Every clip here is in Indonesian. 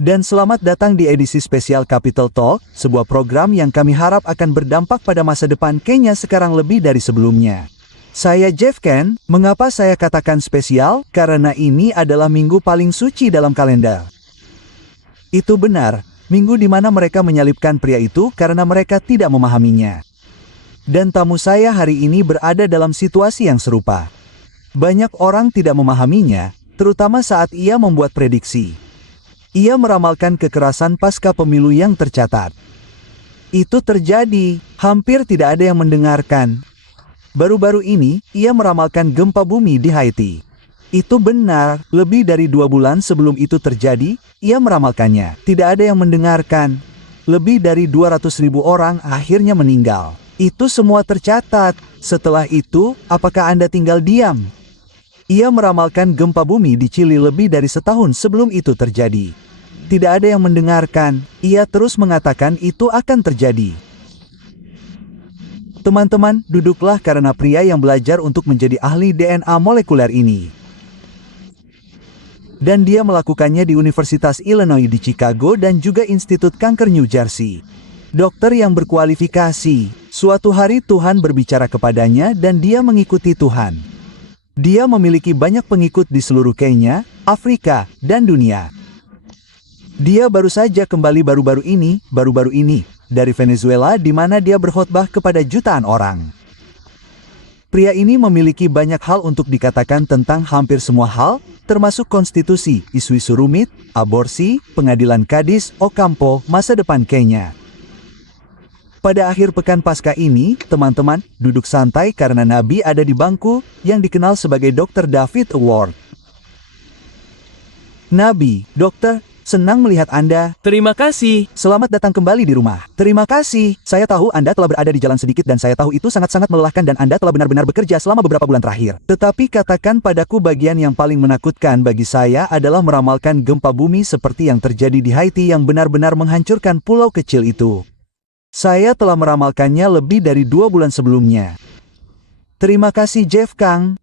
Dan selamat datang di edisi spesial Capital Talk, sebuah program yang kami harap akan berdampak pada masa depan Kenya sekarang lebih dari sebelumnya. Saya Jeff Ken, mengapa saya katakan spesial? Karena ini adalah minggu paling suci dalam kalender. Itu benar, minggu di mana mereka menyalibkan pria itu karena mereka tidak memahaminya. Dan tamu saya hari ini berada dalam situasi yang serupa. Banyak orang tidak memahaminya, terutama saat ia membuat prediksi. Ia meramalkan kekerasan pasca pemilu yang tercatat. Itu terjadi, hampir tidak ada yang mendengarkan. Baru-baru ini, ia meramalkan gempa bumi di Haiti. Itu benar, lebih dari 2 bulan sebelum itu terjadi, ia meramalkannya. Tidak ada yang mendengarkan. Lebih dari 200.000 orang akhirnya meninggal. Itu semua tercatat. Setelah itu, apakah Anda tinggal diam? Ia meramalkan gempa bumi di Chili lebih dari setahun sebelum itu terjadi. Tidak ada yang mendengarkan, ia terus mengatakan itu akan terjadi. Teman-teman, duduklah karena pria yang belajar untuk menjadi ahli DNA molekuler ini. Dan dia melakukannya di Universitas Illinois di Chicago dan juga Institut Kanker New Jersey. Dokter yang berkualifikasi. Suatu hari Tuhan berbicara kepadanya dan dia mengikuti Tuhan. Dia memiliki banyak pengikut di seluruh Kenya, Afrika, dan dunia. Dia baru saja kembali baru-baru ini, dari Venezuela di mana dia berkhotbah kepada jutaan orang. Pria ini memiliki banyak hal untuk dikatakan tentang hampir semua hal, termasuk konstitusi, isu-isu rumit, aborsi, pengadilan Kadis, Ocampo, masa depan Kenya. Pada akhir pekan pasca ini, teman-teman, duduk santai karena Nabi ada di bangku yang dikenal sebagai Dr. David Award. Nabi, dokter, senang melihat Anda. Terima kasih. Selamat datang kembali di rumah. Terima kasih. Saya tahu Anda telah berada di jalan sedikit dan saya tahu itu sangat-sangat melelahkan dan Anda telah benar-benar bekerja selama beberapa bulan terakhir. Tetapi katakan padaku bagian yang paling menakutkan bagi saya adalah meramalkan gempa bumi seperti yang terjadi di Haiti yang benar-benar menghancurkan pulau kecil itu. Saya telah meramalkannya lebih dari 2 bulan sebelumnya. Terima kasih Jeff Kang.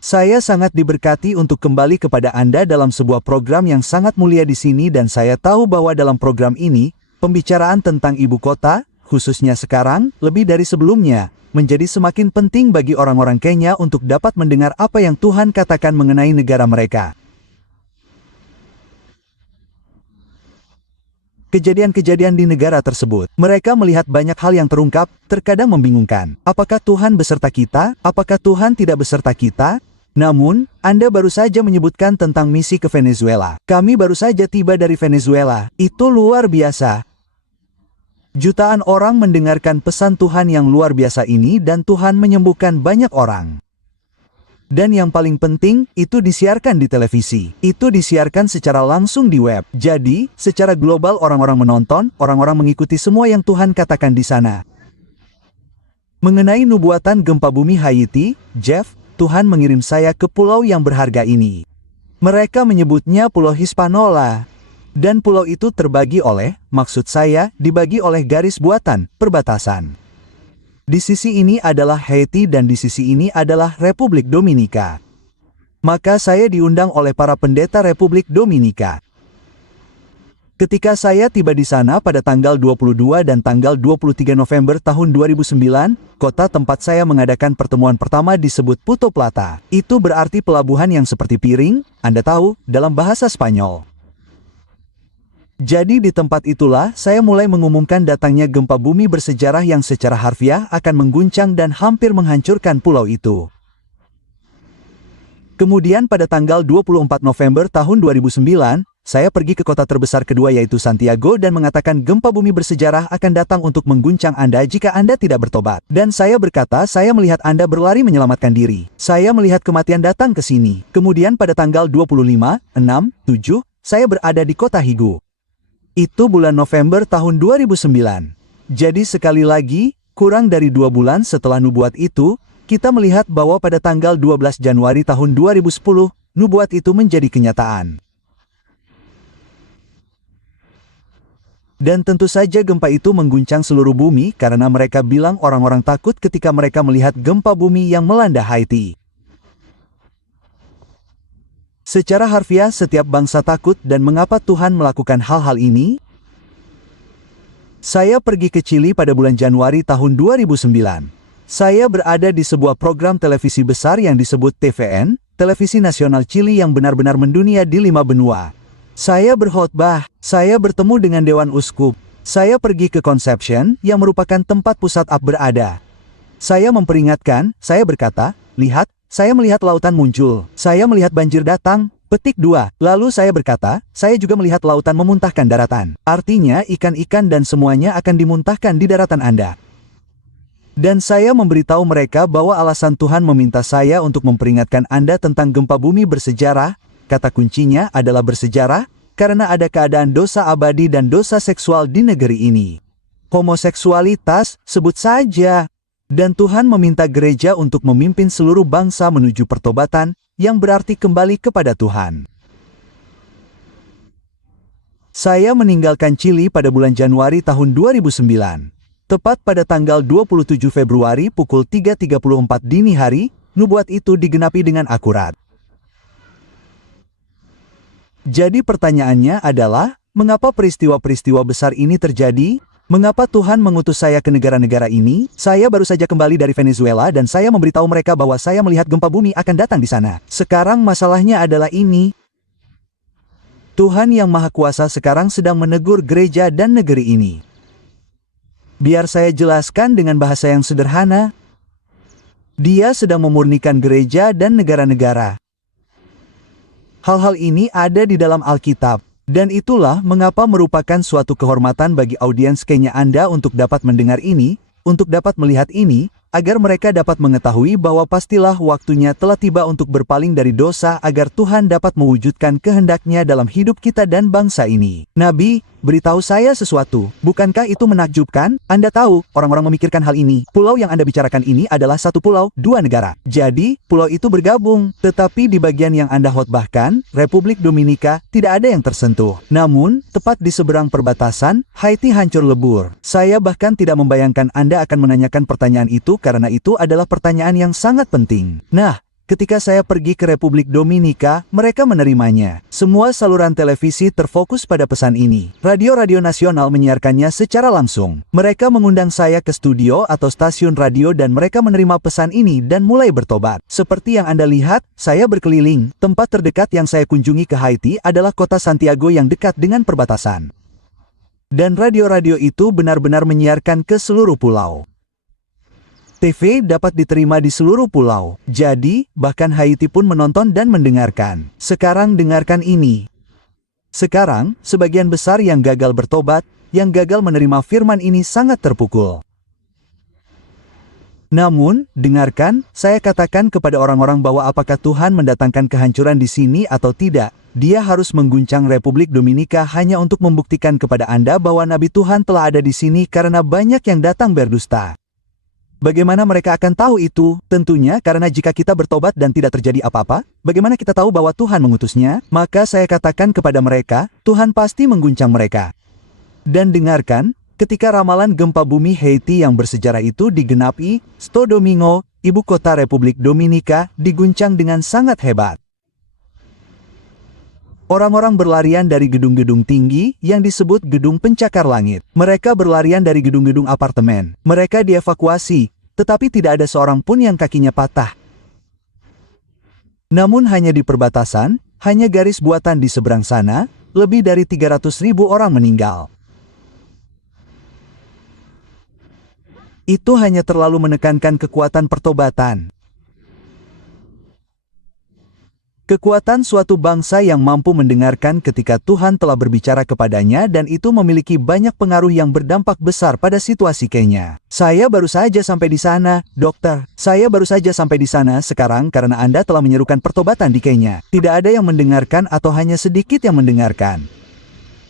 Saya sangat diberkati untuk kembali kepada Anda dalam sebuah program yang sangat mulia di sini dan saya tahu bahwa dalam program ini, pembicaraan tentang ibu kota, khususnya sekarang, lebih dari sebelumnya, menjadi semakin penting bagi orang-orang Kenya untuk dapat mendengar apa yang Tuhan katakan mengenai negara mereka. Kejadian-kejadian di negara tersebut. Mereka melihat banyak hal yang terungkap, terkadang membingungkan. Apakah Tuhan beserta kita? Apakah Tuhan tidak beserta kita? Namun, Anda baru saja menyebutkan tentang misi ke Venezuela. Kami baru saja tiba dari Venezuela. Itu luar biasa. Jutaan orang mendengarkan pesan Tuhan yang luar biasa ini dan Tuhan menyembuhkan banyak orang. Dan yang paling penting, itu disiarkan di televisi. Itu disiarkan secara langsung di web. Jadi, secara global orang-orang menonton, orang-orang mengikuti semua yang Tuhan katakan di sana. Mengenai nubuatan gempa bumi Haiti, Jeff, Tuhan mengirim saya ke pulau yang berharga ini. Mereka menyebutnya Pulau Hispaniola. Dan pulau itu terbagi oleh, maksud saya, dibagi oleh garis buatan, perbatasan. Di sisi ini adalah Haiti dan di sisi ini adalah Republik Dominika. Maka saya diundang oleh para pendeta Republik Dominika. Ketika saya tiba di sana pada tanggal 22 dan tanggal 23 November tahun 2009, kota tempat saya mengadakan pertemuan pertama disebut Puerto Plata. Itu berarti pelabuhan yang seperti piring, Anda tahu, dalam bahasa Spanyol. Jadi di tempat itulah saya mulai mengumumkan datangnya gempa bumi bersejarah yang secara harfiah akan mengguncang dan hampir menghancurkan pulau itu. Kemudian pada tanggal 24 November tahun 2009, saya pergi ke kota terbesar kedua yaitu Santiago dan mengatakan gempa bumi bersejarah akan datang untuk mengguncang Anda jika Anda tidak bertobat. Dan saya berkata saya melihat Anda berlari menyelamatkan diri. Saya melihat kematian datang ke sini. Kemudian pada tanggal 25, 6, 7, saya berada di kota Higo. Itu bulan November tahun 2009. Jadi sekali lagi, kurang dari 2 bulan setelah nubuat itu, kita melihat bahwa pada tanggal 12 Januari tahun 2010, nubuat itu menjadi kenyataan. Dan tentu saja gempa itu mengguncang seluruh bumi karena mereka bilang orang-orang takut ketika mereka melihat gempa bumi yang melanda Haiti. Secara harfiah setiap bangsa takut dan mengapa Tuhan melakukan hal-hal ini? Saya pergi ke Chili pada bulan Januari tahun 2009. Saya berada di sebuah program televisi besar yang disebut TVN, Televisi Nasional Chili yang benar-benar mendunia di 5 benua. Saya berkhotbah, saya bertemu dengan Dewan Uskup, saya pergi ke Conception yang merupakan tempat pusat AB berada. Saya memperingatkan, saya berkata, lihat, saya melihat lautan muncul, saya melihat banjir datang, petik 2. Lalu saya berkata, saya juga melihat lautan memuntahkan daratan. Artinya ikan-ikan dan semuanya akan dimuntahkan di daratan Anda. Dan saya memberitahu mereka bahwa alasan Tuhan meminta saya untuk memperingatkan Anda tentang gempa bumi bersejarah, kata kuncinya adalah bersejarah, karena ada keadaan dosa abadi dan dosa seksual di negeri ini. Homoseksualitas, sebut saja. Dan Tuhan meminta gereja untuk memimpin seluruh bangsa menuju pertobatan, yang berarti kembali kepada Tuhan. Saya meninggalkan Chili pada bulan Januari tahun 2009. Tepat pada tanggal 27 Februari pukul 3.34 dini hari, nubuat itu digenapi dengan akurat. Jadi pertanyaannya adalah, mengapa peristiwa-peristiwa besar ini terjadi? Mengapa Tuhan mengutus saya ke negara-negara ini? Saya baru saja kembali dari Venezuela dan saya memberitahu mereka bahwa saya melihat gempa bumi akan datang di sana. Sekarang masalahnya adalah ini. Tuhan yang Maha Kuasa sekarang sedang menegur gereja dan negeri ini. Biar saya jelaskan dengan bahasa yang sederhana. Dia sedang memurnikan gereja dan negara-negara. Hal-hal ini ada di dalam Alkitab, dan itulah mengapa merupakan suatu kehormatan bagi audiens Kenya Anda untuk dapat mendengar ini, untuk dapat melihat ini, agar mereka dapat mengetahui bahwa pastilah waktunya telah tiba untuk berpaling dari dosa agar Tuhan dapat mewujudkan kehendak-Nya dalam hidup kita dan bangsa ini. Nabi, beritahu saya sesuatu, bukankah itu menakjubkan? Anda tahu, orang-orang memikirkan hal ini. Pulau yang Anda bicarakan ini adalah satu pulau, dua negara. Jadi, pulau itu bergabung. Tetapi di bagian yang Anda khotbahkan, Republik Dominika, tidak ada yang tersentuh. Namun, tepat di seberang perbatasan, Haiti hancur lebur. Saya bahkan tidak membayangkan Anda akan menanyakan pertanyaan itu karena itu adalah pertanyaan yang sangat penting. Nah, ketika saya pergi ke Republik Dominika, mereka menerimanya. Semua saluran televisi terfokus pada pesan ini. Radio-radio nasional menyiarkannya secara langsung. Mereka mengundang saya ke studio atau stasiun radio dan mereka menerima pesan ini dan mulai bertobat. Seperti yang Anda lihat, saya berkeliling. Tempat terdekat yang saya kunjungi ke Haiti adalah kota Santiago yang dekat dengan perbatasan. Dan radio-radio itu benar-benar menyiarkan ke seluruh pulau. TV dapat diterima di seluruh pulau, jadi bahkan Haiti pun menonton dan mendengarkan. Sekarang dengarkan ini. Sekarang, sebagian besar yang gagal bertobat, yang gagal menerima firman ini sangat terpukul. Namun, dengarkan, saya katakan kepada orang-orang bahwa apakah Tuhan mendatangkan kehancuran di sini atau tidak, Dia harus mengguncang Republik Dominika hanya untuk membuktikan kepada Anda bahwa Nabi Tuhan telah ada di sini karena banyak yang datang berdusta. Bagaimana mereka akan tahu itu? Tentunya karena jika kita bertobat dan tidak terjadi apa-apa, bagaimana kita tahu bahwa Tuhan mengutusnya? Maka saya katakan kepada mereka, Tuhan pasti mengguncang mereka. Dan dengarkan, ketika ramalan gempa bumi Haiti yang bersejarah itu digenapi, Santo Domingo, ibu kota Republik Dominika, diguncang dengan sangat hebat. Orang-orang berlarian dari gedung-gedung tinggi yang disebut gedung pencakar langit. Mereka berlarian dari gedung-gedung apartemen. Mereka dievakuasi, tetapi tidak ada seorang pun yang kakinya patah. Namun hanya di perbatasan, hanya garis buatan di seberang sana, lebih dari 300.000 orang meninggal. Itu hanya terlalu menekankan kekuatan pertobatan. Kekuatan suatu bangsa yang mampu mendengarkan ketika Tuhan telah berbicara kepadanya dan itu memiliki banyak pengaruh yang berdampak besar pada situasi Kenya. Saya baru saja sampai di sana, dokter. Saya baru saja sampai di sana sekarang karena Anda telah menyerukan pertobatan di Kenya. Tidak ada yang mendengarkan atau hanya sedikit yang mendengarkan.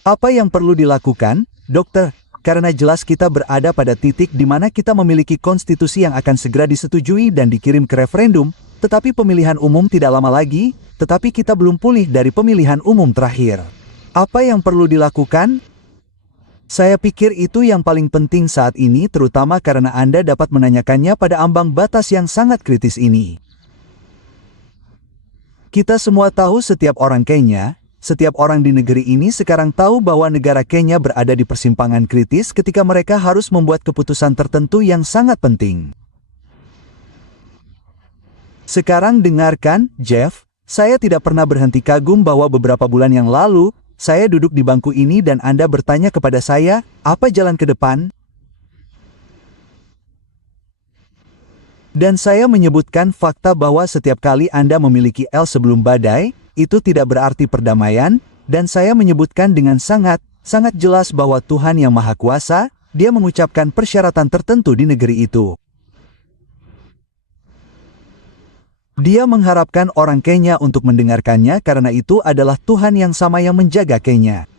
Apa yang perlu dilakukan, dokter? Karena jelas kita berada pada titik di mana kita memiliki konstitusi yang akan segera disetujui dan dikirim ke referendum, tetapi pemilihan umum tidak lama lagi, tetapi kita belum pulih dari pemilihan umum terakhir. Apa yang perlu dilakukan? Saya pikir itu yang paling penting saat ini terutama karena Anda dapat menanyakannya pada ambang batas yang sangat kritis ini. Kita semua tahu setiap orang Kenya, setiap orang di negeri ini sekarang tahu bahwa negara Kenya berada di persimpangan kritis ketika mereka harus membuat keputusan tertentu yang sangat penting. Sekarang dengarkan, Jeff, saya tidak pernah berhenti kagum bahwa beberapa bulan yang lalu, saya duduk di bangku ini dan Anda bertanya kepada saya, apa jalan ke depan? Dan saya menyebutkan fakta bahwa setiap kali Anda memiliki L sebelum badai, itu tidak berarti perdamaian, dan saya menyebutkan dengan sangat jelas bahwa Tuhan yang Maha Kuasa, Dia mengucapkan persyaratan tertentu di negeri itu. Dia mengharapkan orang Kenya untuk mendengarkannya karena itu adalah Tuhan yang sama yang menjaga Kenya.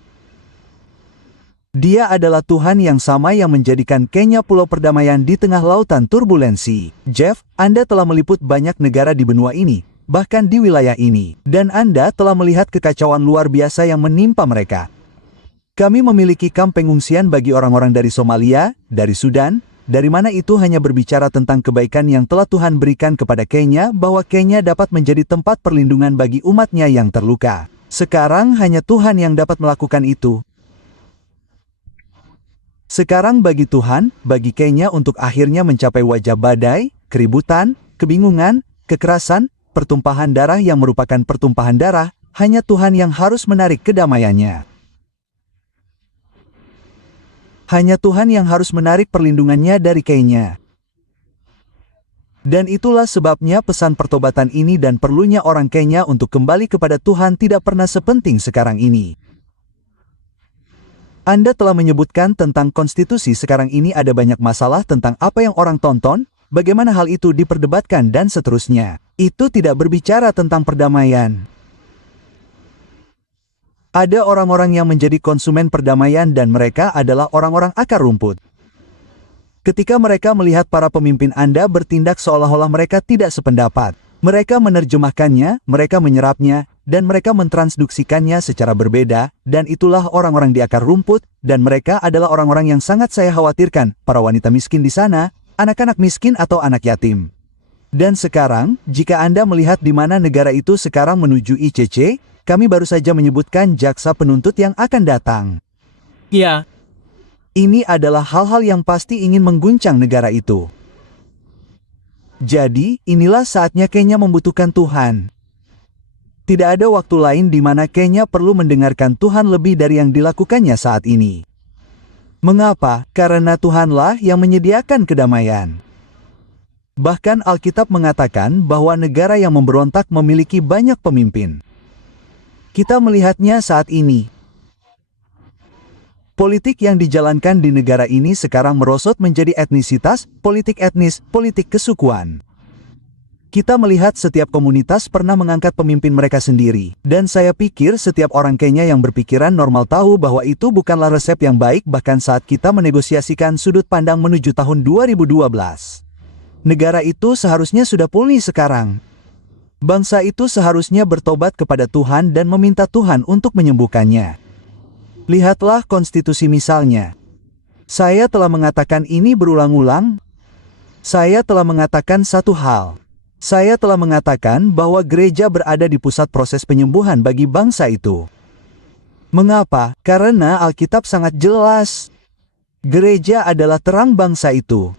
Dia adalah Tuhan yang sama yang menjadikan Kenya pulau perdamaian di tengah lautan turbulensi. Jeff, Anda telah meliput banyak negara di benua ini, bahkan di wilayah ini. Dan Anda telah melihat kekacauan luar biasa yang menimpa mereka. Kami memiliki kamp pengungsian bagi orang-orang dari Somalia, dari Sudan, dari mana itu hanya berbicara tentang kebaikan yang telah Tuhan berikan kepada Kenya bahwa Kenya dapat menjadi tempat perlindungan bagi umatnya yang terluka. Sekarang hanya Tuhan yang dapat melakukan itu. Sekarang bagi Tuhan, bagi Kenya untuk akhirnya mencapai wajah badai, keributan, kebingungan, kekerasan, pertumpahan darah yang merupakan pertumpahan darah, hanya Tuhan yang harus menarik kedamaiannya. Hanya Tuhan yang harus menarik perlindungannya dari Kenya. Dan itulah sebabnya pesan pertobatan ini dan perlunya orang Kenya untuk kembali kepada Tuhan tidak pernah sepenting sekarang ini. Anda telah menyebutkan tentang konstitusi sekarang ini ada banyak masalah tentang apa yang orang tonton, bagaimana hal itu diperdebatkan dan seterusnya. Itu tidak berbicara tentang perdamaian. Ada orang-orang yang menjadi konsumen perdamaian dan mereka adalah orang-orang akar rumput. Ketika mereka melihat para pemimpin Anda bertindak seolah-olah mereka tidak sependapat, mereka menerjemahkannya, mereka menyerapnya, dan mereka mentransduksikannya secara berbeda, dan itulah orang-orang di akar rumput, dan mereka adalah orang-orang yang sangat saya khawatirkan, para wanita miskin di sana, anak-anak miskin atau anak yatim. Dan sekarang, jika Anda melihat di mana negara itu sekarang menuju ICC, kami baru saja menyebutkan jaksa penuntut yang akan datang. Ya. Ini adalah hal-hal yang pasti ingin mengguncang negara itu. Jadi, inilah saatnya Kenya membutuhkan Tuhan. Tidak ada waktu lain di mana Kenya perlu mendengarkan Tuhan lebih dari yang dilakukannya saat ini. Mengapa? Karena Tuhanlah yang menyediakan kedamaian. Bahkan Alkitab mengatakan bahwa negara yang memberontak memiliki banyak pemimpin. Kita melihatnya saat ini. Politik yang dijalankan di negara ini sekarang merosot menjadi etnisitas, politik etnis, politik kesukuan. Kita melihat setiap komunitas pernah mengangkat pemimpin mereka sendiri. Dan saya pikir setiap orang Kenya yang berpikiran normal tahu bahwa itu bukanlah resep yang baik bahkan saat kita menegosiasikan sudut pandang menuju tahun 2012. Negara itu seharusnya sudah pulih sekarang. Bangsa itu seharusnya bertobat kepada Tuhan dan meminta Tuhan untuk menyembuhkannya. Lihatlah konstitusi misalnya. Saya telah mengatakan ini berulang-ulang. Saya telah mengatakan satu hal. Saya telah mengatakan bahwa gereja berada di pusat proses penyembuhan bagi bangsa itu. Mengapa? Karena Alkitab sangat jelas. Gereja adalah terang bangsa itu.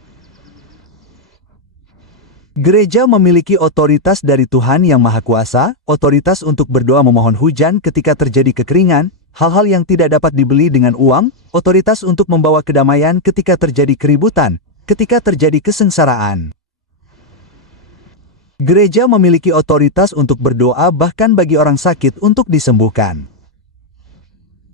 Gereja memiliki otoritas dari Tuhan yang Maha Kuasa, otoritas untuk berdoa memohon hujan ketika terjadi kekeringan, hal-hal yang tidak dapat dibeli dengan uang, otoritas untuk membawa kedamaian ketika terjadi keributan, ketika terjadi kesengsaraan. Gereja memiliki otoritas untuk berdoa bahkan bagi orang sakit untuk disembuhkan.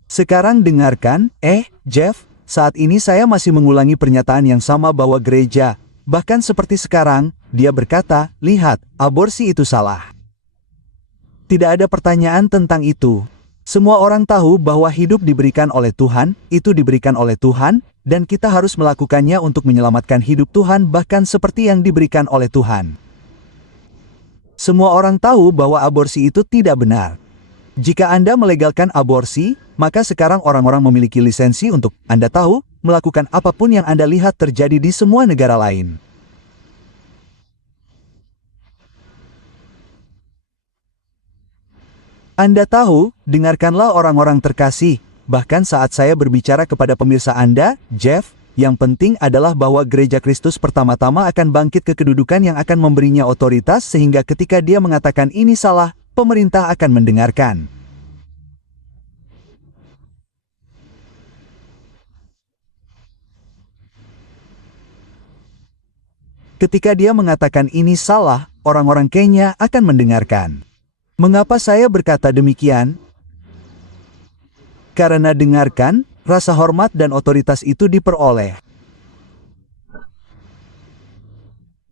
Sekarang dengarkan, Jeff, saat ini saya masih mengulangi pernyataan yang sama bahwa gereja, bahkan seperti sekarang, dia berkata, lihat, aborsi itu salah. Tidak ada pertanyaan tentang itu. Semua orang tahu bahwa hidup diberikan oleh Tuhan, itu diberikan oleh Tuhan, dan kita harus melakukannya untuk menyelamatkan hidup Tuhan bahkan seperti yang diberikan oleh Tuhan. Semua orang tahu bahwa aborsi itu tidak benar. Jika Anda melegalkan aborsi, maka sekarang orang-orang memiliki lisensi untuk, Anda tahu, melakukan apapun yang Anda lihat terjadi di semua negara lain. Anda tahu, dengarkanlah orang-orang terkasih, bahkan saat saya berbicara kepada pemirsa Anda, Jeff, yang penting adalah bahwa gereja Kristus pertama-tama akan bangkit ke kedudukan yang akan memberinya otoritas sehingga ketika dia mengatakan ini salah, pemerintah akan mendengarkan. Ketika dia mengatakan ini salah, orang-orang Kenya akan mendengarkan. Mengapa saya berkata demikian? Karena dengarkan, rasa hormat dan otoritas itu diperoleh.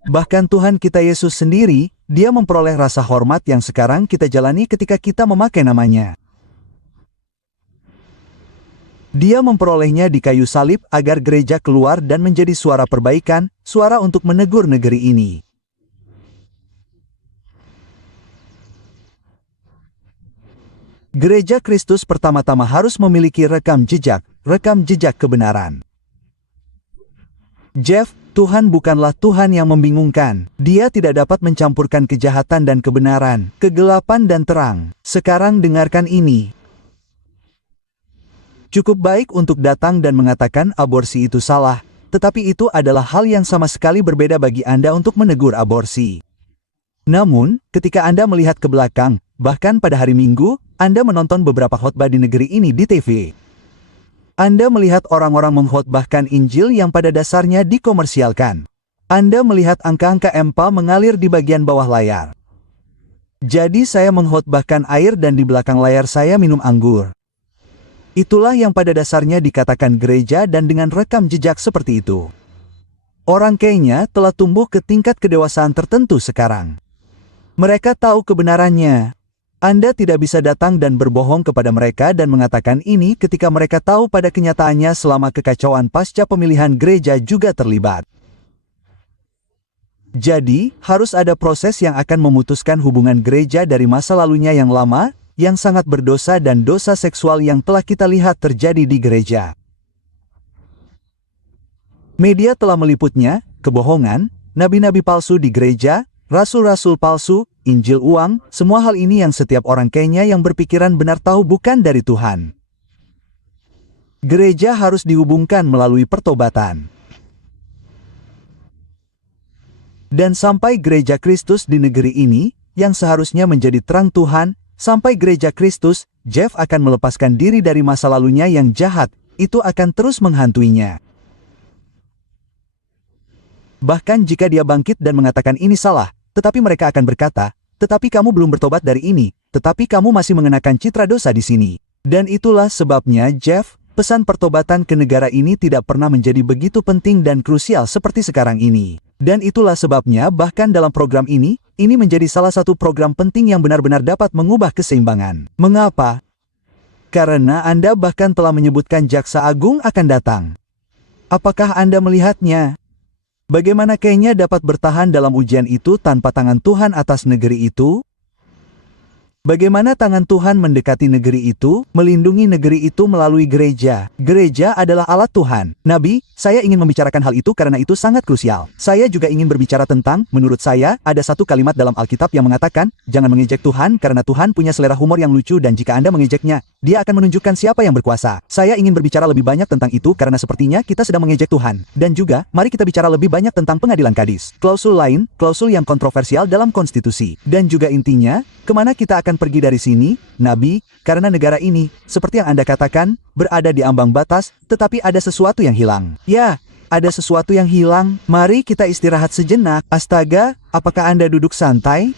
Bahkan Tuhan kita Yesus sendiri, dia memperoleh rasa hormat yang sekarang kita jalani ketika kita memakai namanya. Dia memperolehnya di kayu salib agar gereja keluar dan menjadi suara perbaikan, suara untuk menegur negeri ini. Gereja Kristus pertama-tama harus memiliki rekam jejak kebenaran. Jeff, Tuhan bukanlah Tuhan yang membingungkan. Dia tidak dapat mencampurkan kejahatan dan kebenaran, kegelapan dan terang. Sekarang dengarkan ini. Cukup baik untuk datang dan mengatakan aborsi itu salah, tetapi itu adalah hal yang sama sekali berbeda bagi Anda untuk menegur aborsi. Namun, ketika Anda melihat ke belakang, bahkan pada hari Minggu, Anda menonton beberapa khotbah di negeri ini di TV. Anda melihat orang-orang mengkhotbahkan Injil yang pada dasarnya dikomersialkan. Anda melihat angka-angka EMPA mengalir di bagian bawah layar. Jadi saya mengkhotbahkan air dan di belakang layar saya minum anggur. Itulah yang pada dasarnya dikatakan gereja dan dengan rekam jejak seperti itu. Orang Kenya telah tumbuh ke tingkat kedewasaan tertentu sekarang. Mereka tahu kebenarannya. Anda tidak bisa datang dan berbohong kepada mereka dan mengatakan ini ketika mereka tahu pada kenyataannya selama kekacauan pasca pemilihan gereja juga terlibat. Jadi, harus ada proses yang akan memutuskan hubungan gereja dari masa lalunya yang lama, yang sangat berdosa dan dosa seksual yang telah kita lihat terjadi di gereja. Media telah meliputnya, kebohongan, nabi-nabi palsu di gereja, rasul-rasul palsu, Injil uang, semua hal ini yang setiap orang Kenya yang berpikiran benar tahu bukan dari Tuhan. Gereja harus dihubungkan melalui pertobatan. Dan sampai gereja Kristus di negeri ini, yang seharusnya menjadi terang Tuhan, sampai gereja Kristus, Jeff akan melepaskan diri dari masa lalunya yang jahat, itu akan terus menghantuinya. Bahkan jika dia bangkit dan mengatakan ini salah, tetapi mereka akan berkata, tetapi kamu belum bertobat dari ini, tetapi kamu masih mengenakan citra dosa di sini. Dan itulah sebabnya Jeff, pesan pertobatan ke negara ini tidak pernah menjadi begitu penting dan krusial seperti sekarang ini. Dan itulah sebabnya bahkan dalam program ini menjadi salah satu program penting yang benar-benar dapat mengubah keseimbangan. Mengapa? Karena Anda bahkan telah menyebutkan Jaksa Agung akan datang. Apakah Anda melihatnya? Bagaimana Kenya dapat bertahan dalam ujian itu tanpa tangan Tuhan atas negeri itu? Bagaimana tangan Tuhan mendekati negeri itu, melindungi negeri itu melalui gereja? Gereja adalah alat Tuhan. Nabi, saya ingin membicarakan hal itu karena itu sangat krusial. Saya juga ingin berbicara tentang, menurut saya, ada satu kalimat dalam Alkitab yang mengatakan, jangan mengejek Tuhan karena Tuhan punya selera humor yang lucu dan jika Anda mengejeknya, Dia akan menunjukkan siapa yang berkuasa. Saya ingin berbicara lebih banyak tentang itu karena sepertinya kita sedang mengejek Tuhan. Dan juga, mari kita bicara lebih banyak tentang pengadilan kadis. Klausul lain, klausul yang kontroversial dalam konstitusi. Dan juga intinya, kemana kita akan pergi dari sini, Nabi, karena negara ini, seperti yang Anda katakan, berada di ambang batas, tetapi ada sesuatu yang hilang. Ya, ada sesuatu yang hilang. Mari kita istirahat sejenak. Astaga, apakah Anda duduk santai?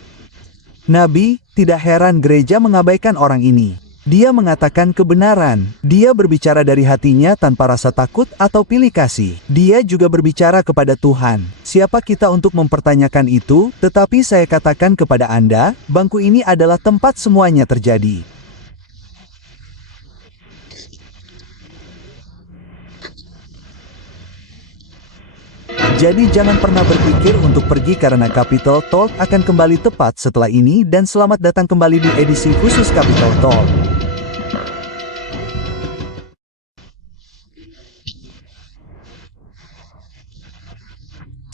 Nabi, tidak heran gereja mengabaikan orang ini. Dia mengatakan kebenaran. Dia berbicara dari hatinya tanpa rasa takut atau pilih kasih. Dia juga berbicara kepada Tuhan. Siapa kita untuk mempertanyakan itu? Tetapi saya katakan kepada Anda, bangku ini adalah tempat semuanya terjadi. Jadi jangan pernah berpikir untuk pergi karena Capital Talk akan kembali tepat setelah ini dan selamat datang kembali di edisi khusus Capital Talk.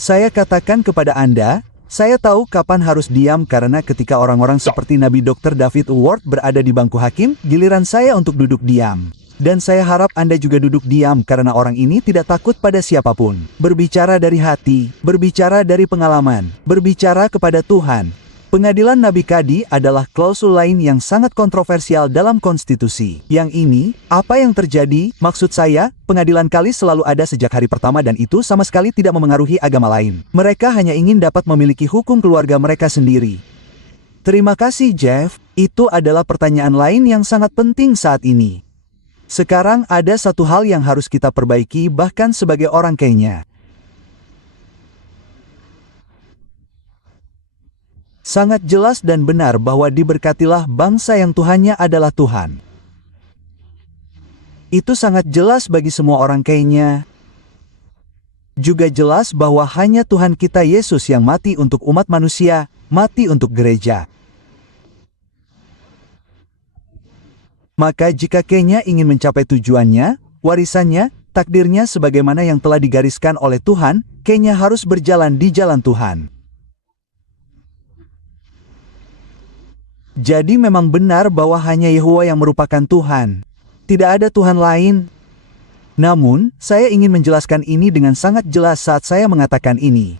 Saya katakan kepada Anda, Saya tahu kapan harus diam karena ketika orang-orang seperti Nabi Dr. David Ward berada di bangku hakim, giliran saya untuk duduk diam. Dan saya harap Anda juga duduk diam karena orang ini tidak takut pada siapapun. Berbicara dari hati, berbicara dari pengalaman, berbicara kepada Tuhan. Pengadilan Nabi Kadi adalah klausul lain yang sangat kontroversial dalam konstitusi. Yang ini, apa yang terjadi, maksud saya, pengadilan kali selalu ada sejak hari pertama dan itu sama sekali tidak memengaruhi agama lain. Mereka hanya ingin dapat memiliki hukum keluarga mereka sendiri. Terima kasih Jeff, itu adalah pertanyaan lain yang sangat penting saat ini. Sekarang ada satu hal yang harus kita perbaiki bahkan sebagai orang Kenya. Sangat jelas dan benar bahwa diberkatilah bangsa yang Tuhannya adalah Tuhan. Itu sangat jelas bagi semua orang Kenya. Juga jelas bahwa hanya Tuhan kita Yesus yang mati untuk umat manusia, mati untuk gereja. Maka jika Kenya ingin mencapai tujuannya, warisannya, takdirnya sebagaimana yang telah digariskan oleh Tuhan, Kenya harus berjalan di jalan Tuhan. Jadi memang benar bahwa hanya Yehowa yang merupakan Tuhan. Tidak ada Tuhan lain. Namun, saya ingin menjelaskan ini dengan sangat jelas saat saya mengatakan ini.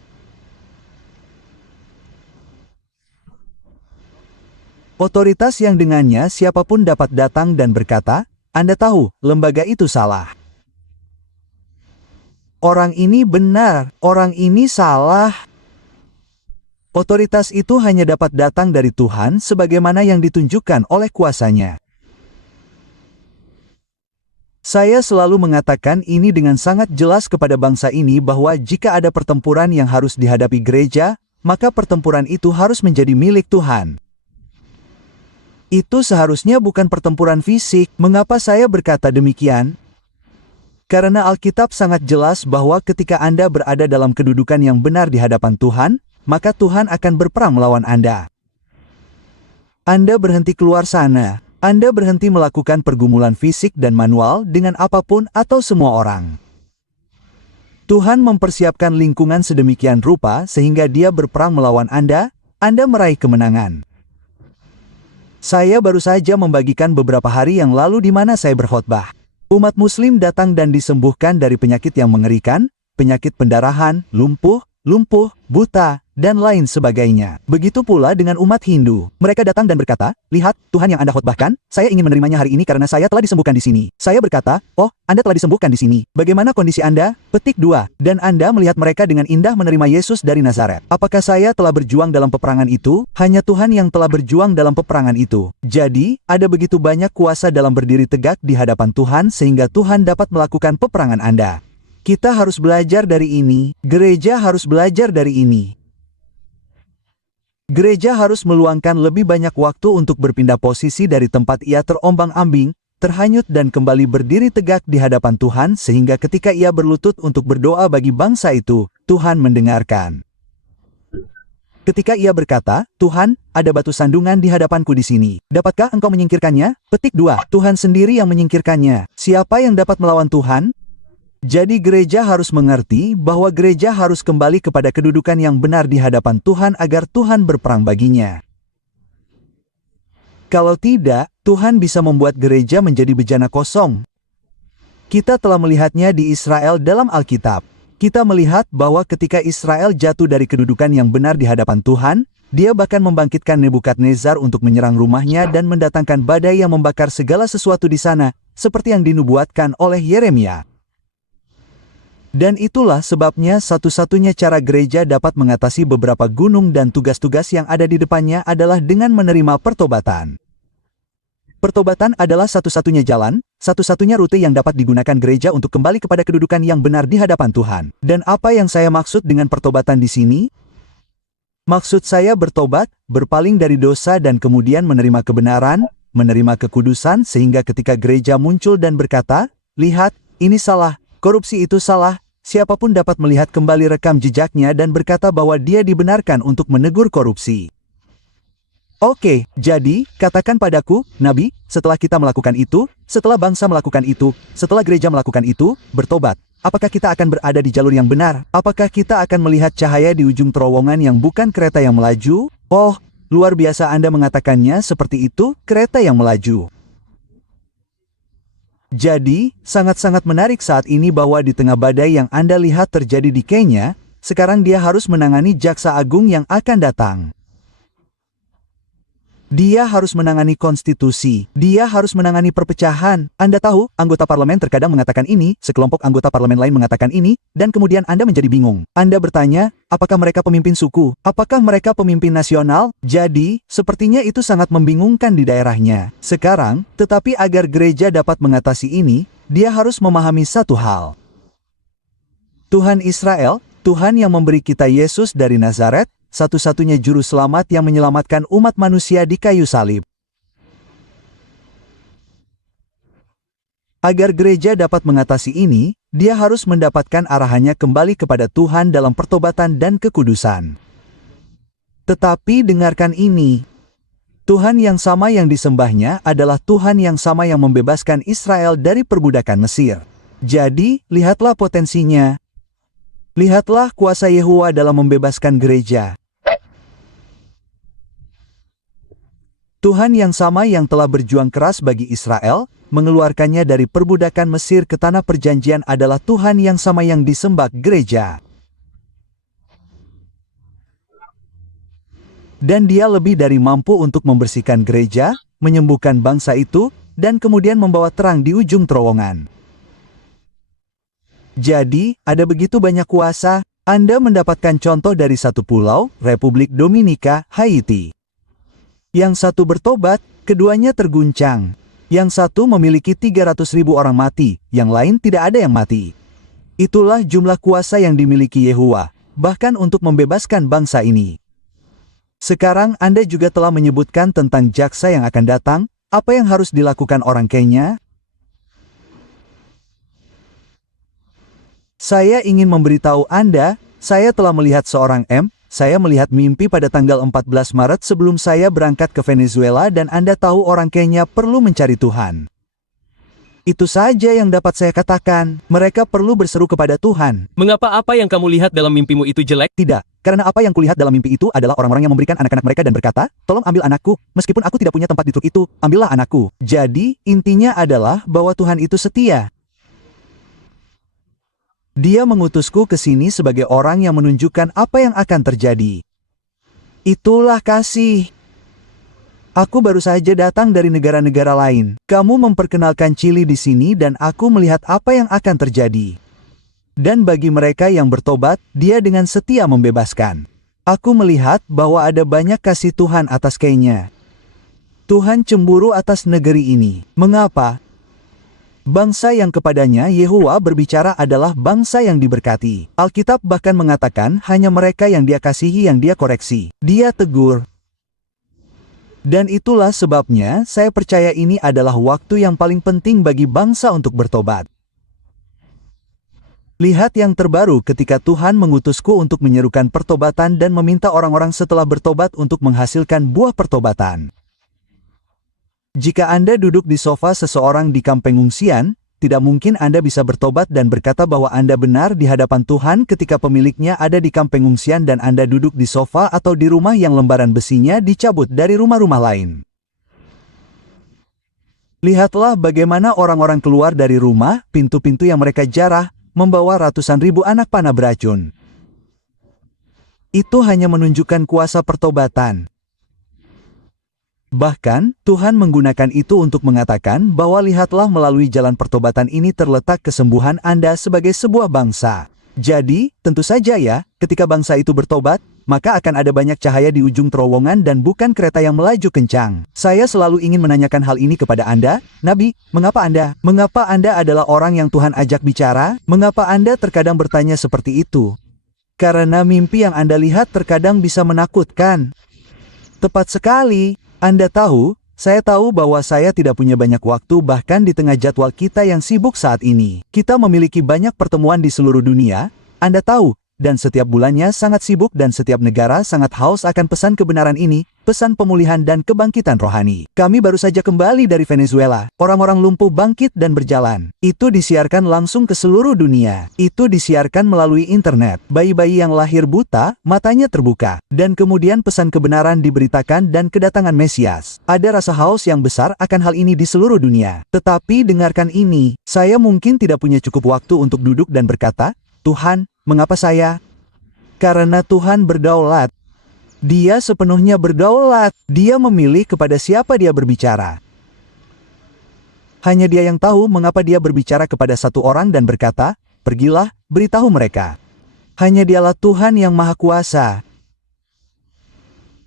Otoritas yang dengannya siapapun dapat datang dan berkata, Anda tahu, lembaga itu salah. Orang ini benar, orang ini salah. Otoritas itu hanya dapat datang dari Tuhan sebagaimana yang ditunjukkan oleh kuasanya. Saya selalu mengatakan ini dengan sangat jelas kepada bangsa ini bahwa jika ada pertempuran yang harus dihadapi gereja, maka pertempuran itu harus menjadi milik Tuhan. Itu seharusnya bukan pertempuran fisik. Mengapa saya berkata demikian? Karena Alkitab sangat jelas bahwa ketika Anda berada dalam kedudukan yang benar di hadapan Tuhan, maka Tuhan akan berperang melawan Anda. Anda berhenti keluar sana, Anda berhenti melakukan pergumulan fisik dan manual dengan apapun atau semua orang. Tuhan mempersiapkan lingkungan sedemikian rupa sehingga Dia berperang melawan Anda meraih kemenangan. Saya baru saja membagikan beberapa hari yang lalu di mana saya berkhotbah. Umat Muslim datang dan disembuhkan dari penyakit yang mengerikan, penyakit pendarahan, lumpuh, buta, dan lain sebagainya. Begitu pula dengan umat Hindu. Mereka datang dan berkata, lihat, Tuhan yang Anda khotbahkan, saya ingin menerimanya hari ini karena saya telah disembuhkan di sini. Saya berkata, oh, Anda telah disembuhkan di sini. Bagaimana kondisi Anda? Petik 2. Dan Anda melihat mereka dengan indah menerima Yesus dari Nazaret. Apakah saya telah berjuang dalam peperangan itu? Hanya Tuhan yang telah berjuang dalam peperangan itu. Jadi, ada begitu banyak kuasa dalam berdiri tegak di hadapan Tuhan sehingga Tuhan dapat melakukan peperangan Anda. Kita harus belajar dari ini. Gereja harus belajar dari ini. Gereja harus meluangkan lebih banyak waktu untuk berpindah posisi dari tempat ia terombang-ambing, terhanyut dan kembali berdiri tegak di hadapan Tuhan sehingga ketika ia berlutut untuk berdoa bagi bangsa itu, Tuhan mendengarkan. Ketika ia berkata, Tuhan, ada batu sandungan di hadapanku di sini. Dapatkah engkau menyingkirkannya? Petik 2. Tuhan sendiri yang menyingkirkannya. Siapa yang dapat melawan Tuhan? Jadi gereja harus mengerti bahwa gereja harus kembali kepada kedudukan yang benar di hadapan Tuhan agar Tuhan berperang baginya. Kalau tidak, Tuhan bisa membuat gereja menjadi bejana kosong. Kita telah melihatnya di Israel dalam Alkitab. Kita melihat bahwa ketika Israel jatuh dari kedudukan yang benar di hadapan Tuhan, Dia bahkan membangkitkan Nebukadnezar untuk menyerang rumahnya dan mendatangkan badai yang membakar segala sesuatu di sana, seperti yang dinubuatkan oleh Yeremia. Dan itulah sebabnya satu-satunya cara gereja dapat mengatasi beberapa gunung dan tugas-tugas yang ada di depannya adalah dengan menerima pertobatan. Pertobatan adalah satu-satunya jalan, satu-satunya rute yang dapat digunakan gereja untuk kembali kepada kedudukan yang benar di hadapan Tuhan. Dan apa yang saya maksud dengan pertobatan di sini? Maksud saya bertobat, berpaling dari dosa dan kemudian menerima kebenaran, menerima kekudusan sehingga ketika gereja muncul dan berkata, lihat, ini salah. Korupsi itu salah, siapapun dapat melihat kembali rekam jejaknya dan berkata bahwa dia dibenarkan untuk menegur korupsi. Oke, jadi, katakan padaku, Nabi, setelah kita melakukan itu, setelah bangsa melakukan itu, setelah gereja melakukan itu, bertobat, Apakah kita akan berada di jalur yang benar? Apakah kita akan melihat cahaya di ujung terowongan yang bukan kereta yang melaju? Oh, luar biasa Anda mengatakannya seperti itu, kereta yang melaju. Jadi, sangat-sangat menarik saat ini bahwa di tengah badai yang Anda lihat terjadi di Kenya, sekarang dia harus menangani jaksa agung yang akan datang. Dia harus menangani konstitusi. Dia harus menangani perpecahan. Anda tahu, anggota parlemen terkadang mengatakan ini, sekelompok anggota parlemen lain mengatakan ini, dan kemudian Anda menjadi bingung. Anda bertanya, apakah mereka pemimpin suku? Apakah mereka pemimpin nasional? Jadi, sepertinya itu sangat membingungkan di daerahnya. Sekarang, tetapi agar gereja dapat mengatasi ini, dia harus memahami satu hal. Tuhan Israel, Tuhan yang memberi kita Yesus dari Nazaret, satu-satunya juru selamat yang menyelamatkan umat manusia di kayu salib. Agar gereja dapat mengatasi ini, dia harus mendapatkan arahannya kembali kepada Tuhan dalam pertobatan dan kekudusan. Tetapi dengarkan ini. Tuhan yang sama yang disembahnya adalah Tuhan yang sama yang membebaskan Israel dari perbudakan Mesir. Jadi, lihatlah potensinya. Lihatlah kuasa Yehowa dalam membebaskan gereja. Tuhan yang sama yang telah berjuang keras bagi Israel, mengeluarkannya dari perbudakan Mesir ke tanah perjanjian adalah Tuhan yang sama yang disembah gereja. Dan dia lebih dari mampu untuk membersihkan gereja, menyembuhkan bangsa itu, dan kemudian membawa terang di ujung terowongan. Jadi, ada begitu banyak kuasa. Anda mendapatkan contoh dari satu pulau, Republik Dominika, Haiti. Yang satu bertobat, keduanya terguncang. Yang satu memiliki 300.000 orang mati, yang lain tidak ada yang mati. Itulah jumlah kuasa yang dimiliki Yehowa, bahkan untuk membebaskan bangsa ini. Sekarang Anda juga telah menyebutkan tentang jaksa yang akan datang. Apa yang harus dilakukan orang Kenya? Saya ingin memberitahu Anda, saya telah melihat saya melihat mimpi pada tanggal 14 Maret sebelum saya berangkat ke Venezuela dan Anda tahu orang Kenya perlu mencari Tuhan. Itu saja yang dapat saya katakan, mereka perlu berseru kepada Tuhan. Mengapa apa yang kamu lihat dalam mimpimu itu jelek? Tidak, karena apa yang kulihat dalam mimpi itu adalah orang-orang yang memberikan anak-anak mereka dan berkata, tolong ambil anakku, meskipun aku tidak punya tempat di truk itu, ambillah anakku. Jadi, intinya adalah bahwa Tuhan itu setia. Dia mengutusku ke sini sebagai orang yang menunjukkan apa yang akan terjadi. Itulah kasih. Aku baru saja datang dari negara-negara lain. Kamu memperkenalkan Chili di sini dan aku melihat apa yang akan terjadi. Dan bagi mereka yang bertobat, dia dengan setia membebaskan. Aku melihat bahwa ada banyak kasih Tuhan atas Kenya. Tuhan cemburu atas negeri ini. Mengapa? Bangsa yang kepadanya Yehowa berbicara adalah bangsa yang diberkati. Alkitab bahkan mengatakan hanya mereka yang dia kasihi yang dia koreksi. Dia tegur. Dan itulah sebabnya saya percaya ini adalah waktu yang paling penting bagi bangsa untuk bertobat. Lihat yang terbaru ketika Tuhan mengutusku untuk menyerukan pertobatan dan meminta orang-orang setelah bertobat untuk menghasilkan buah pertobatan. Jika Anda duduk di sofa seseorang di kamp pengungsian, tidak mungkin Anda bisa bertobat dan berkata bahwa Anda benar di hadapan Tuhan ketika pemiliknya ada di kamp pengungsian dan Anda duduk di sofa atau di rumah yang lembaran besinya dicabut dari rumah-rumah lain. Lihatlah bagaimana orang-orang keluar dari rumah, pintu-pintu yang mereka jarah, membawa ratusan ribu anak panah beracun. Itu hanya menunjukkan kuasa pertobatan. Bahkan, Tuhan menggunakan itu untuk mengatakan bahwa lihatlah melalui jalan pertobatan ini terletak kesembuhan Anda sebagai sebuah bangsa. Jadi, tentu saja ya, ketika bangsa itu bertobat, maka akan ada banyak cahaya di ujung terowongan dan bukan kereta yang melaju kencang. Saya selalu ingin menanyakan hal ini kepada Anda, Nabi, mengapa Anda adalah orang yang Tuhan ajak bicara? Mengapa Anda terkadang bertanya seperti itu? Karena mimpi yang Anda lihat terkadang bisa menakutkan. Tepat sekali. Anda tahu, saya tahu bahwa saya tidak punya banyak waktu bahkan di tengah jadwal kita yang sibuk saat ini. Kita memiliki banyak pertemuan di seluruh dunia. Anda tahu, dan setiap bulannya sangat sibuk dan setiap negara sangat haus akan pesan kebenaran ini, pesan pemulihan dan kebangkitan rohani. Kami baru saja kembali dari Venezuela. Orang-orang lumpuh bangkit dan berjalan. Itu disiarkan langsung ke seluruh dunia. Itu disiarkan melalui internet. Bayi-bayi yang lahir buta, matanya terbuka. Dan kemudian pesan kebenaran diberitakan dan kedatangan Mesias. Ada rasa haus yang besar akan hal ini di seluruh dunia. Tetapi dengarkan ini, saya mungkin tidak punya cukup waktu untuk duduk dan berkata, Tuhan, mengapa saya? Karena Tuhan berdaulat. Dia sepenuhnya berdaulat. Dia memilih kepada siapa dia berbicara. Hanya dia yang tahu mengapa dia berbicara kepada satu orang dan berkata, pergilah, beritahu mereka. Hanya dialah Tuhan yang Maha Kuasa.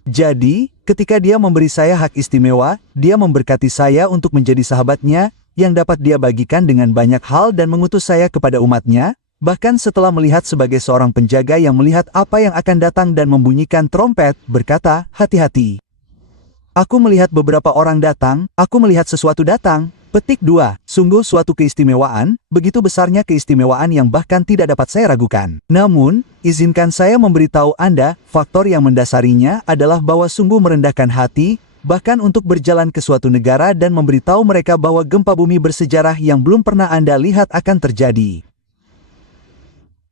Jadi, ketika dia memberi saya hak istimewa, dia memberkati saya untuk menjadi sahabatnya, yang dapat dia bagikan dengan banyak hal dan mengutus saya kepada umatnya, bahkan setelah melihat sebagai seorang penjaga yang melihat apa yang akan datang dan membunyikan trompet, berkata, hati-hati. Aku melihat beberapa orang datang, aku melihat sesuatu datang. Petik 2. Sungguh suatu keistimewaan, begitu besarnya keistimewaan yang bahkan tidak dapat saya ragukan. Namun, izinkan saya memberitahu Anda, faktor yang mendasarinya adalah bahwa sungguh merendahkan hati, bahkan untuk berjalan ke suatu negara dan memberitahu mereka bahwa gempa bumi bersejarah yang belum pernah Anda lihat akan terjadi.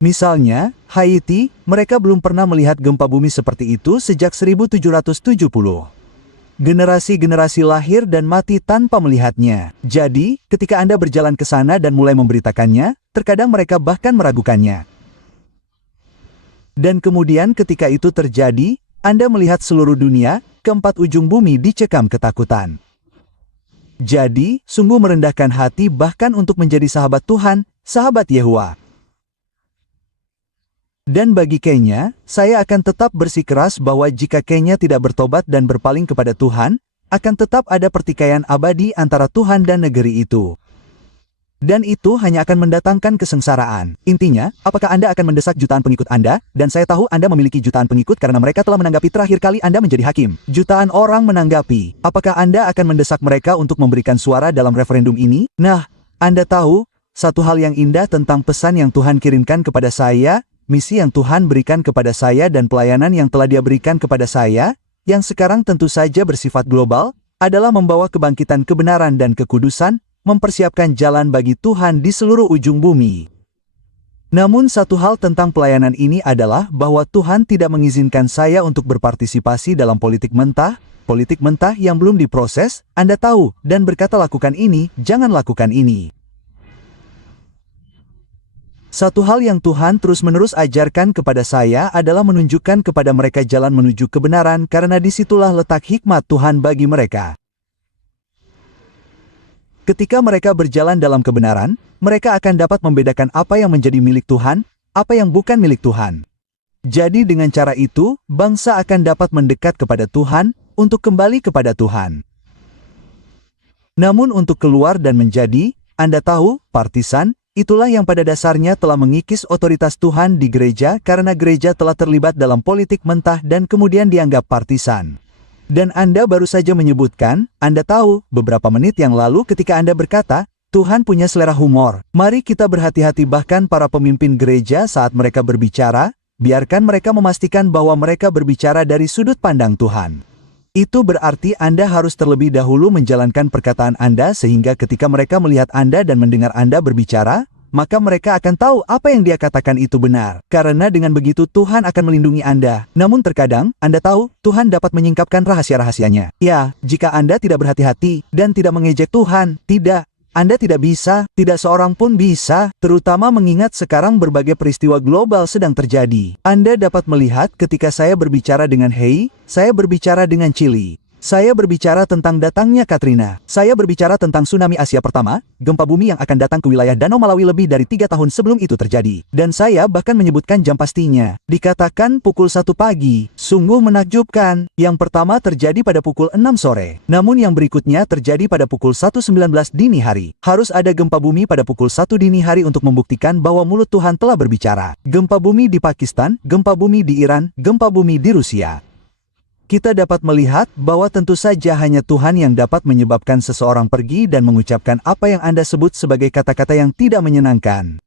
Misalnya, Haiti, mereka belum pernah melihat gempa bumi seperti itu sejak 1770. Generasi-generasi lahir dan mati tanpa melihatnya. Jadi, ketika Anda berjalan ke sana dan mulai memberitakannya, terkadang mereka bahkan meragukannya. Dan kemudian ketika itu terjadi, Anda melihat seluruh dunia, keempat ujung bumi dicekam ketakutan. Jadi, sungguh merendahkan hati bahkan untuk menjadi sahabat Tuhan, sahabat Yehuwa. Dan bagi Kenya, saya akan tetap bersikeras bahwa jika Kenya tidak bertobat dan berpaling kepada Tuhan, akan tetap ada pertikaian abadi antara Tuhan dan negeri itu. Dan itu hanya akan mendatangkan kesengsaraan. Intinya, apakah Anda akan mendesak jutaan pengikut Anda? Dan saya tahu Anda memiliki jutaan pengikut karena mereka telah menanggapi terakhir kali Anda menjadi hakim. Jutaan orang menanggapi. Apakah Anda akan mendesak mereka untuk memberikan suara dalam referendum ini? Nah, Anda tahu, satu hal yang indah tentang pesan yang Tuhan kirimkan kepada saya, misi yang Tuhan berikan kepada saya dan pelayanan yang telah Dia berikan kepada saya, yang sekarang tentu saja bersifat global, adalah membawa kebangkitan kebenaran dan kekudusan, mempersiapkan jalan bagi Tuhan di seluruh ujung bumi. Namun satu hal tentang pelayanan ini adalah bahwa Tuhan tidak mengizinkan saya untuk berpartisipasi dalam politik mentah yang belum diproses, Anda tahu, dan berkata lakukan ini, jangan lakukan ini. Satu hal yang Tuhan terus-menerus ajarkan kepada saya adalah menunjukkan kepada mereka jalan menuju kebenaran karena disitulah letak hikmat Tuhan bagi mereka. Ketika mereka berjalan dalam kebenaran, mereka akan dapat membedakan apa yang menjadi milik Tuhan, apa yang bukan milik Tuhan. Jadi dengan cara itu, bangsa akan dapat mendekat kepada Tuhan, untuk kembali kepada Tuhan. Namun untuk keluar dan menjadi, Anda tahu, partisan, itulah yang pada dasarnya telah mengikis otoritas Tuhan di gereja karena gereja telah terlibat dalam politik mentah dan kemudian dianggap partisan. Dan Anda baru saja menyebutkan, Anda tahu, beberapa menit yang lalu ketika Anda berkata, Tuhan punya selera humor. Mari kita berhati-hati bahkan para pemimpin gereja saat mereka berbicara, biarkan mereka memastikan bahwa mereka berbicara dari sudut pandang Tuhan. Itu berarti Anda harus terlebih dahulu menjalankan perkataan Anda sehingga ketika mereka melihat Anda dan mendengar Anda berbicara, maka mereka akan tahu apa yang Dia katakan itu benar. Karena dengan begitu Tuhan akan melindungi Anda. Namun terkadang, Anda tahu, Tuhan dapat menyingkapkan rahasia-rahasianya. Ya, jika Anda tidak berhati-hati dan tidak mengejek Tuhan, tidak. Anda tidak bisa, tidak seorang pun bisa, terutama mengingat sekarang berbagai peristiwa global sedang terjadi. Anda dapat melihat ketika saya berbicara dengan Hei, saya berbicara dengan Chili. Saya berbicara tentang datangnya Katrina. Saya berbicara tentang tsunami Asia pertama, gempa bumi yang akan datang ke wilayah Danau Malawi lebih dari 3 tahun sebelum itu terjadi. Dan saya bahkan menyebutkan jam pastinya. Dikatakan pukul 1 pagi. Sungguh menakjubkan. Yang pertama terjadi pada pukul 6 sore. Namun yang berikutnya terjadi pada pukul 1.19 dini hari. Harus ada gempa bumi pada pukul 1 dini hari untuk membuktikan bahwa mulut Tuhan telah berbicara. Gempa bumi di Pakistan, gempa bumi di Iran, gempa bumi di Rusia. Kita dapat melihat bahwa tentu saja hanya Tuhan yang dapat menyebabkan seseorang pergi dan mengucapkan apa yang Anda sebut sebagai kata-kata yang tidak menyenangkan.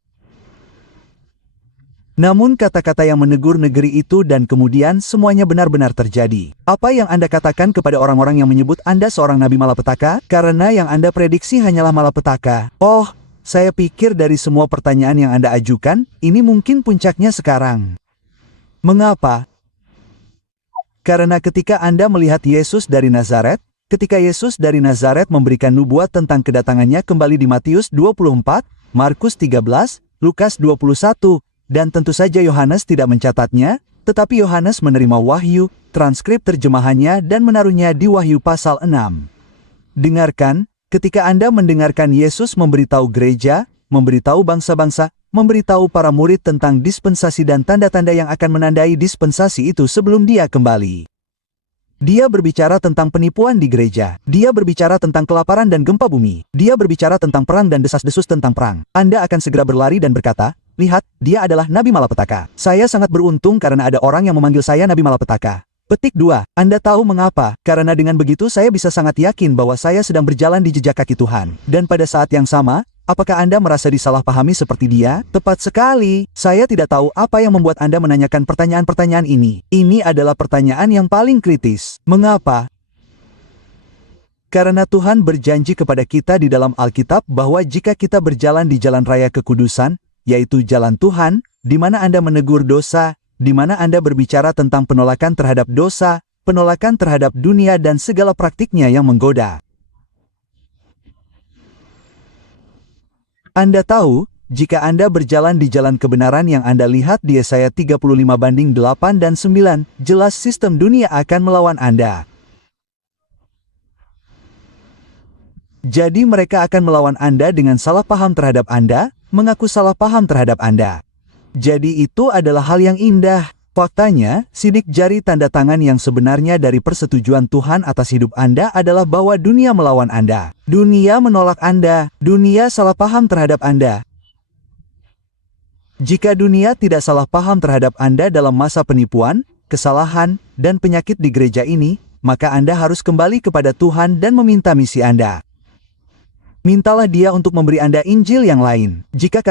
Namun kata-kata yang menegur negeri itu dan kemudian semuanya benar-benar terjadi. Apa yang Anda katakan kepada orang-orang yang menyebut Anda seorang nabi malapetaka? Karena yang Anda prediksi hanyalah malapetaka. Oh, saya pikir dari semua pertanyaan yang Anda ajukan, ini mungkin puncaknya sekarang. Mengapa? Karena ketika Anda melihat Yesus dari Nazaret, ketika Yesus dari Nazaret memberikan nubuat tentang kedatangannya kembali di Matius 24, Markus 13, Lukas 21, dan tentu saja Yohanes tidak mencatatnya, tetapi Yohanes menerima wahyu, transkrip terjemahannya dan menaruhnya di Wahyu pasal 6. Dengarkan, ketika Anda mendengarkan Yesus memberitahu gereja, memberitahu bangsa-bangsa, memberitahu para murid tentang dispensasi dan tanda-tanda yang akan menandai dispensasi itu sebelum dia kembali. Dia berbicara tentang penipuan di gereja. Dia berbicara tentang kelaparan dan gempa bumi. Dia berbicara tentang perang dan desas-desus tentang perang. Anda akan segera berlari dan berkata, "Lihat, dia adalah Nabi Malapetaka. Saya sangat beruntung karena ada orang yang memanggil saya Nabi Malapetaka." Petik 2. Anda tahu mengapa? Karena dengan begitu saya bisa sangat yakin bahwa saya sedang berjalan di jejak kaki Tuhan. Dan pada saat yang sama, apakah Anda merasa disalahpahami seperti dia? Tepat sekali. Saya tidak tahu apa yang membuat Anda menanyakan pertanyaan-pertanyaan ini. Ini adalah pertanyaan yang paling kritis. Mengapa? Karena Tuhan berjanji kepada kita di dalam Alkitab bahwa jika kita berjalan di jalan raya kekudusan, yaitu jalan Tuhan, di mana Anda menegur dosa, di mana Anda berbicara tentang penolakan terhadap dosa, penolakan terhadap dunia dan segala praktiknya yang menggoda. Anda tahu, jika Anda berjalan di jalan kebenaran yang Anda lihat di Yesaya 35:8 dan 9, jelas sistem dunia akan melawan Anda. Jadi mereka akan melawan Anda dengan salah paham terhadap Anda, mengaku salah paham terhadap Anda. Jadi itu adalah hal yang indah. Faktanya, sidik jari tanda tangan yang sebenarnya dari persetujuan Tuhan atas hidup Anda adalah bahwa dunia melawan Anda. Dunia menolak Anda. Dunia salah paham terhadap Anda. Jika dunia tidak salah paham terhadap Anda dalam masa penipuan, kesalahan, dan penyakit di gereja ini, maka Anda harus kembali kepada Tuhan dan meminta misi Anda. Mintalah Dia untuk memberi Anda Injil yang lain. Jika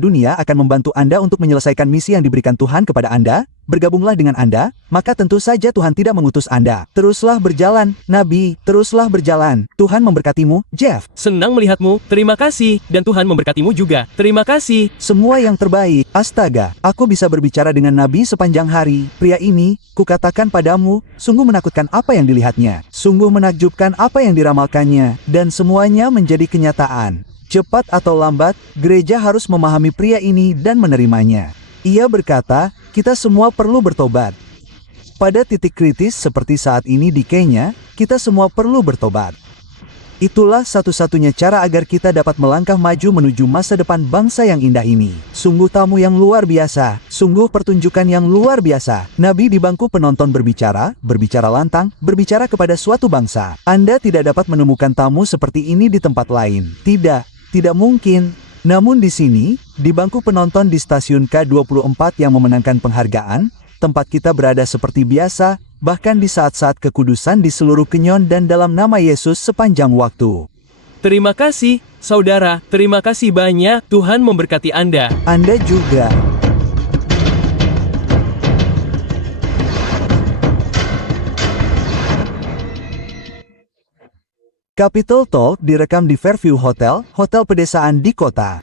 dunia akan membantu Anda untuk menyelesaikan misi yang diberikan Tuhan kepada Anda, bergabunglah dengan Anda, maka tentu saja Tuhan tidak mengutus Anda. Teruslah berjalan, Nabi, teruslah berjalan. Tuhan memberkatimu, Jeff. Senang melihatmu, terima kasih, dan Tuhan memberkatimu juga. Terima kasih. Semua yang terbaik. Astaga, aku bisa berbicara dengan Nabi sepanjang hari. Pria ini, kukatakan padamu, sungguh menakutkan apa yang dilihatnya. Sungguh menakjubkan apa yang diramalkannya. Dan semuanya menjadi kenyataan. Cepat atau lambat, gereja harus memahami pria ini dan menerimanya. Ia berkata, kita semua perlu bertobat. Pada titik kritis seperti saat ini di Kenya, kita semua perlu bertobat. Itulah satu-satunya cara agar kita dapat melangkah maju menuju masa depan bangsa yang indah ini. Sungguh tamu yang luar biasa, sungguh pertunjukan yang luar biasa. Nabi di bangku penonton berbicara lantang, berbicara kepada suatu bangsa. Anda tidak dapat menemukan tamu seperti ini di tempat lain. Tidak mungkin. Namun di sini, di bangku penonton di stasiun K24 yang memenangkan penghargaan, tempat kita berada seperti biasa, bahkan di saat-saat kekudusan di seluruh Kenyon dan dalam nama Yesus sepanjang waktu. Terima kasih, saudara. Terima kasih banyak. Tuhan memberkati Anda. Anda juga. Capital Talk direkam di Fairview Hotel, hotel pedesaan di kota.